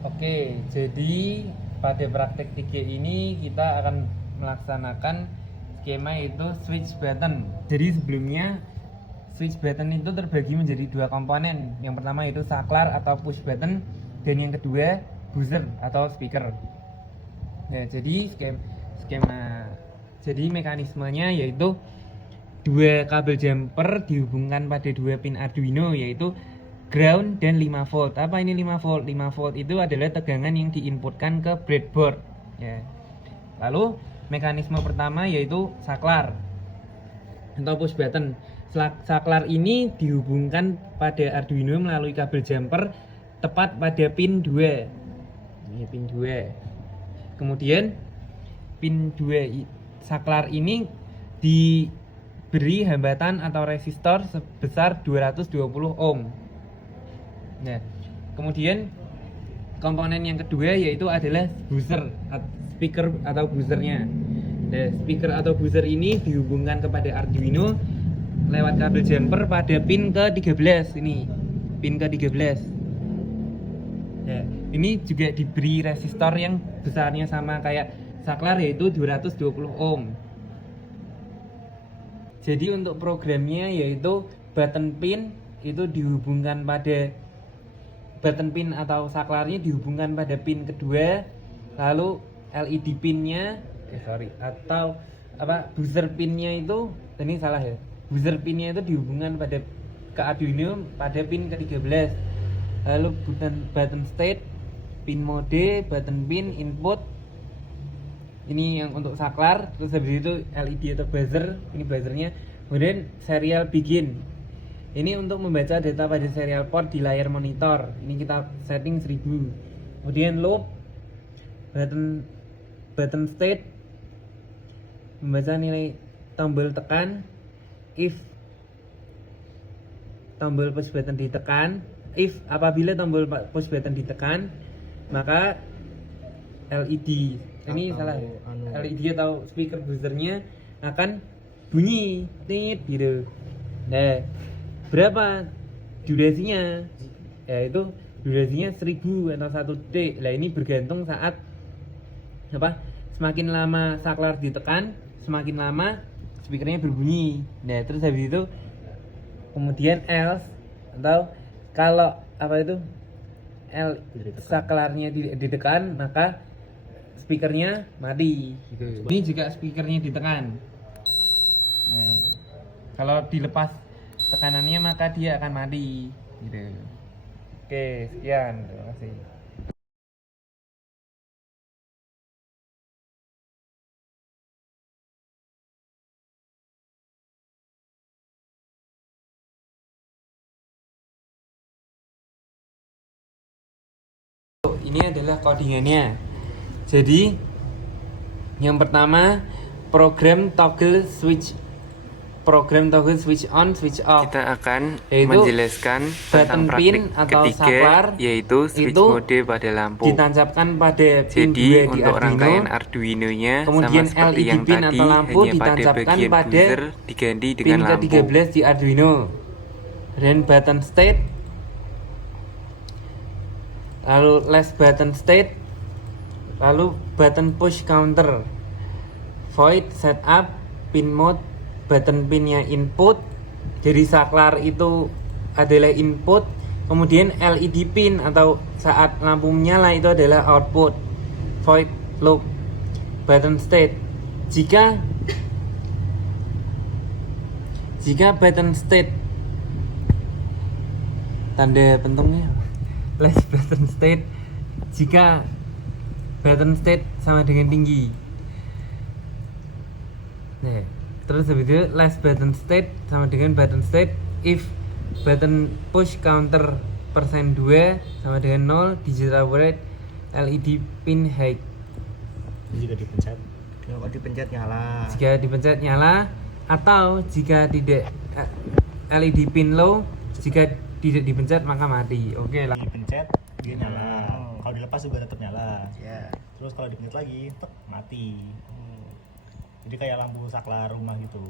Oke, jadi pada praktek 3 ini kita akan melaksanakan skema itu switch button. Jadi sebelumnya switch button itu terbagi menjadi dua komponen. Yang pertama itu saklar atau push button dan yang kedua buzzer atau speaker. Nah, jadi jadi mekanismenya yaitu dua kabel jumper dihubungkan pada dua pin Arduino yaitu ground dan 5 volt. Apa ini 5 volt? 5 volt itu adalah tegangan yang diinputkan ke breadboard ya. Lalu mekanisme pertama yaitu saklar atau push button. Saklar ini dihubungkan pada Arduino melalui kabel jumper tepat pada pin 2. Ini pin 2. Kemudian pin 2 saklar ini diberi hambatan atau resistor sebesar 220 ohm. Nah, kemudian komponen yang kedua yaitu adalah buzzer, speaker atau buzzernya. Nah, speaker atau buzzer ini dihubungkan kepada Arduino lewat kabel jumper pada pin ke-13 ini, pin ke-13. Nah, ini juga diberi resistor yang besarnya sama kayak saklar yaitu 220 ohm. Jadi untuk programnya yaitu button pin itu dihubungkan pada button pin atau saklarnya dihubungkan pada pin kedua, lalu LED pinnya atau buzzer pinnya itu ini salah ya, buzzer pinnya itu dihubungkan pada ke Arduino pada pin ke-13, lalu button state, pin mode, button pin input ini yang untuk saklar, terus habis itu LED atau buzzer, ini buzzernya, kemudian serial begin. Ini untuk membaca data pada serial port di layar monitor. Ini kita setting 1000. Kemudian loop, button state, membaca nilai tombol tekan. If tombol push button ditekan, apabila tombol push button ditekan, maka LED ini salah LED atau speaker buzzernya akan bunyi tit gitu. Nah, berapa durasinya? Yaitu durasinya 1000 atau 1 detik. Nah, ini bergantung saat semakin lama saklar ditekan, semakin lama speakernya berbunyi. Nah, terus habis itu kemudian else atau kalau saklarnya ditekan maka speakernya mati gitu. Ini juga speakernya ditekan. Nah, kalau dilepas tekanannya maka dia akan mati gitu. Oke, sekian, terima kasih. Ini adalah codingannya. Jadi yang pertama program toggle switch on switch off. Kita akan Yaitu menjelaskan tentang praktik ketiga yaitu switch mode pada lampu. Ditancapkan pada pin 2 Jadi di untuk Arduino, rangkaian Arduino-nya kemudian sama seperti LED yang pin tadi, atau lampu hanya pada ditancapkan bagian pada buzzer diganti pin dengan lampu. ke-13 di Arduino. Dan button state, lalu last button state, lalu button push counter, void setup, pin mode, button pinnya input. Jadi saklar itu adalah input, kemudian LED pin atau saat lampu menyala itu adalah output. Void loop, button state. Jika button state, tanda pentungnya last button state, jika button state sama dengan tinggi. Nah, terus habis itu last button state sama dengan button state if button push counter persen 2 sama dengan 0, digital word LED pin high. Jika dipencet nyala. Jika dipencet nyala, atau jika tidak LED pin low, jika tidak dipencet maka mati. Oke lah. Dipencet dia nyala. Kalau dilepas juga tetap nyala. Terus kalau dipencet lagi, mati. Jadi kayak lampu saklar rumah gitu.